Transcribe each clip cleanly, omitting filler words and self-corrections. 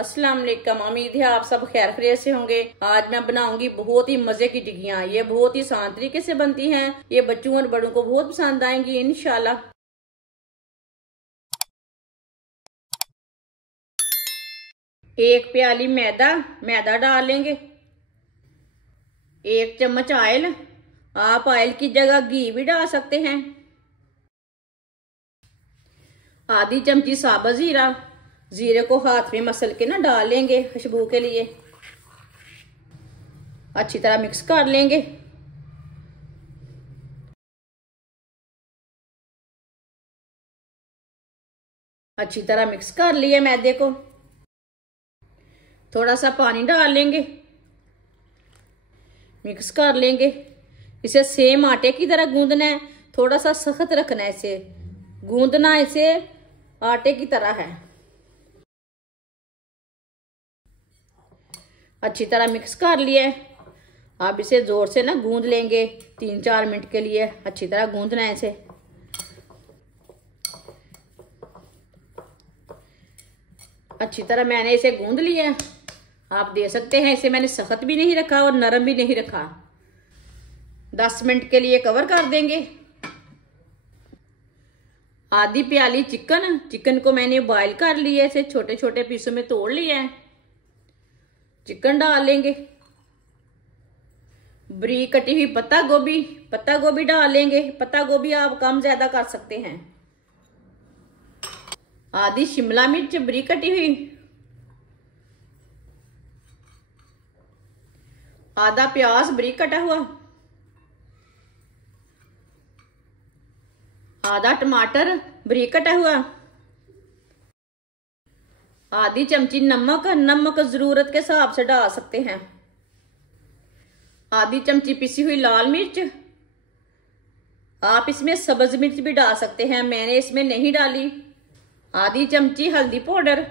अस्सलाम वालेकुम। उम्मीद है आप सब खैर खैरियत से होंगे। आज मैं बनाऊंगी बहुत ही मजे की टिक्कियाँ। ये बहुत ही आसान तरीके से बनती हैं। ये बच्चों और बड़ों को बहुत पसंद आएंगी इंशाल्लाह। एक प्याली मैदा मैदा डाल लेंगे। एक चम्मच ऑयल, आप ऑयल की जगह घी भी डाल सकते हैं। आधी चमची साबुत जीरा, जीरे को हाथ में मसल के ना डाल लेंगे खुशबू के लिए। अच्छी तरह मिक्स कर लेंगे। अच्छी तरह मिक्स कर लिया मैदे को। थोड़ा सा पानी डाल लेंगे, मिक्स कर लेंगे। इसे सेम आटे की तरह गूंदना है, थोड़ा सा सख्त रखना है इसे। गूंदना इसे आटे की तरह है। अच्छी तरह मिक्स कर लिया है। अब इसे जोर से ना गूंद लेंगे 3-4 मिनट के लिए। अच्छी तरह गूंदना है इसे। अच्छी तरह मैंने इसे गूंद लिया है। आप दे सकते हैं इसे मैंने सख्त भी नहीं रखा और नरम भी नहीं रखा। 10 मिनट के लिए कवर कर देंगे। आधी प्याली चिकन को मैंने बॉईल कर लिया है। इसे छोटे छोटे पीसों में तोड़ लिया है। चिकन डाल लेंगे। बारीक कटी हुई पत्ता गोभी डाल लेंगे। पत्ता गोभी आप कम ज्यादा कर सकते हैं। आधी शिमला मिर्च बारीक कटी हुई, आधा प्याज बारीक कटा हुआ, आधा टमाटर बारीक कटा हुआ, आधी चमची नमक जरूरत के हिसाब से डाल सकते हैं। आधी चमची पिसी हुई लाल मिर्च, आप इसमें सब्ज मिर्च भी डाल सकते हैं, मैंने इसमें नहीं डाली। आधी चमची हल्दी पाउडर,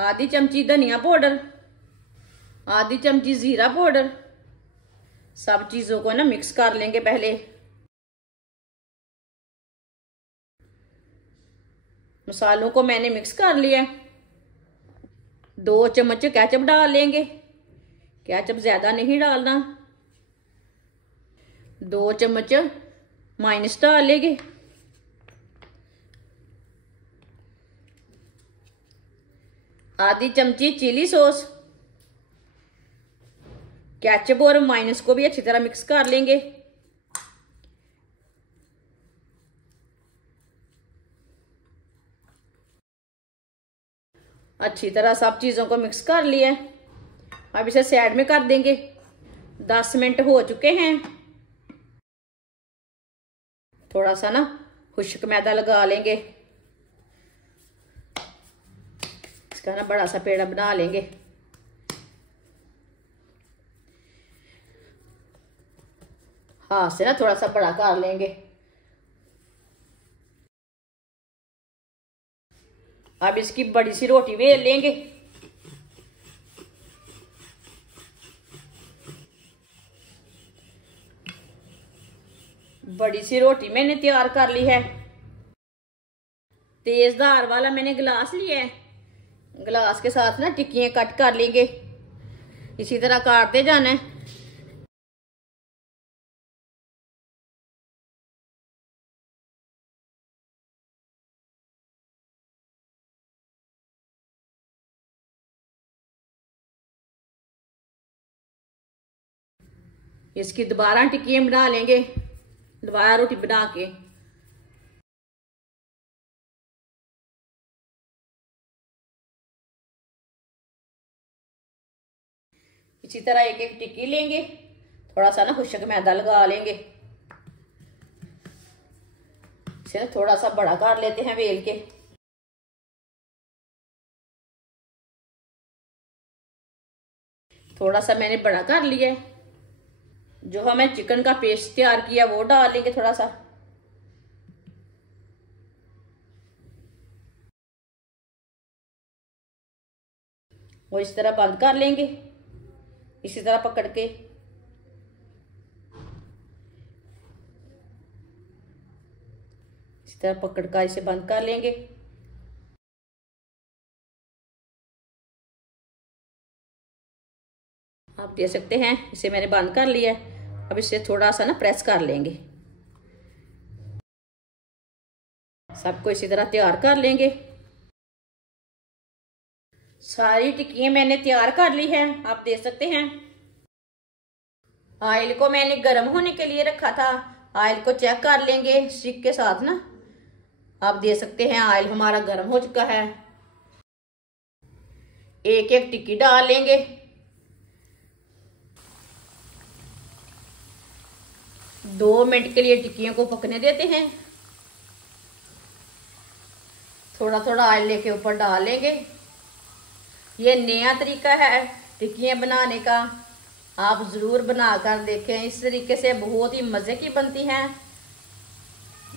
आधी चमची धनिया पाउडर, आधी चमची जीरा पाउडर। सब चीजों को ना मिक्स कर लेंगे पहले। मसालों को मैंने मिक्स कर लिया। 2 चम्मच केचप डाल लेंगे। केचप ज्यादा नहीं डालना। 2 चम्मच माइनस डाल लेंगे। आधी चमची चिली सॉस। केचप और माइनस को भी अच्छी तरह मिक्स कर लेंगे। अच्छी तरह सब चीजों को मिक्स कर लिया। अब इसे साइड में कर देंगे। 10 मिनट हो चुके हैं। थोड़ा सा ना खुश्क मैदा लगा लेंगे। इसका ना बड़ा सा पेड़ा बना लेंगे। हाथ से ना थोड़ा सा बड़ा कर लेंगे। अब इसकी बड़ी सी रोटी बेल लेंगे। बड़ी सी रोटी मैंने तैयार कर ली है। तेज धार वाला मैंने गिलास लिया है। गिलास के साथ ना टिक्कियां कट कर लेंगे। इसी तरह काटते जाना है। इसकी दोबारा टिक्कियां बना लेंगे, दोबारा रोटी बना के। इसी तरह एक एक टिक्की लेंगे। थोड़ा सा ना खुश्क मैदा लगा लेंगे। इसे थोड़ा सा बड़ा कर लेते हैं बेल के। थोड़ा सा मैंने बड़ा कर लिया है। जो हमें चिकन का पेस्ट तैयार किया वो डाल लेंगे थोड़ा सा। वो इस तरह बंद कर लेंगे, इसी तरह पकड़ के। इसी तरह पकड़ कर इसे बंद कर लेंगे। आप देख सकते हैं इसे मैंने बंद कर लिया है। अब इसे थोड़ा सा ना प्रेस कर लेंगे। सबको इसी तरह तैयार कर लेंगे। सारी टिक्कियां मैंने तैयार कर ली है, आप देख सकते हैं। ऑयल को मैंने गर्म होने के लिए रखा था। ऑयल को चेक कर लेंगे स्टिक के साथ ना। आप देख सकते हैं ऑयल हमारा गर्म हो चुका है। एक एक टिक्की डाल लेंगे। दो मिनट के लिए टिक्कियों को पकने देते हैं। थोड़ा थोड़ा ऑयल लेके ऊपर डाल लेंगे। ये नया तरीका है टिक्कियां बनाने का, आप जरूर बनाकर देखें। इस तरीके से बहुत ही मजे की बनती हैं।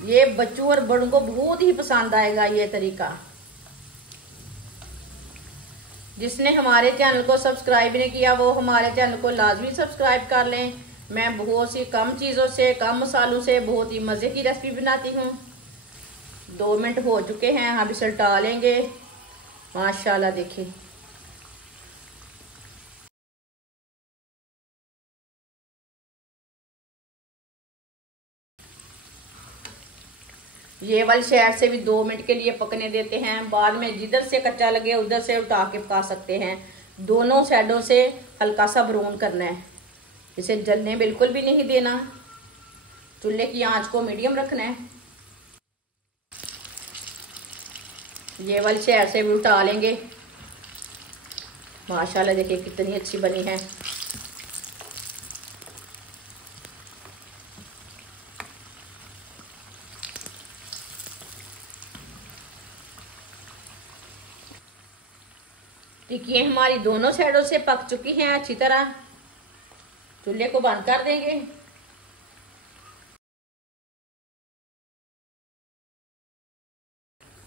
ये बच्चों और बड़ों को बहुत ही पसंद आएगा ये तरीका। जिसने हमारे चैनल को सब्सक्राइब नहीं किया वो हमारे चैनल को लाजमी सब्सक्राइब कर लें। मैं बहुत सी कम चीज़ों से, कम मसालों से बहुत ही मज़े की रेसिपी बनाती हूँ। 2 मिनट हो चुके हैं, हम इसे डालेंगे। माशाल्लाह देखिए, ये वाली साइड से भी 2 मिनट के लिए पकने देते हैं। बाद में जिधर से कच्चा लगे उधर से उठा के पका सकते हैं। दोनों साइडों से हल्का सा ब्राउन करना है, इसे जलने बिल्कुल भी नहीं देना। चूल्हे की आंच को मीडियम रखना है। ये वाली साइड से भी उठा लेंगे। माशाल्लाह देखिए कितनी अच्छी बनी है। टिक्कियां हमारी दोनों साइडों से पक चुकी हैं अच्छी तरह। चूल्हे को बंद कर देंगे।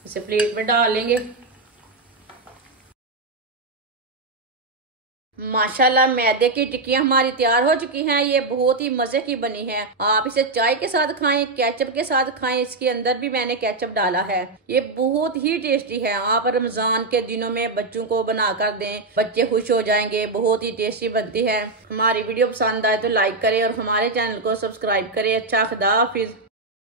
इसे प्लेट में डाल लेंगे। माशाल्लाह मैदे की टिक्कियां हमारी तैयार हो चुकी हैं। ये बहुत ही मजे की बनी है। आप इसे चाय के साथ खाएं, केचप के साथ खाएं। इसके अंदर भी मैंने केचप डाला है। ये बहुत ही टेस्टी है। आप रमजान के दिनों में बच्चों को बना कर दें, बच्चे खुश हो जाएंगे। बहुत ही टेस्टी बनती है। हमारी वीडियो पसंद आए तो लाइक करें और हमारे चैनल को सब्सक्राइब करें। अच्छा, खुदा हाफिज।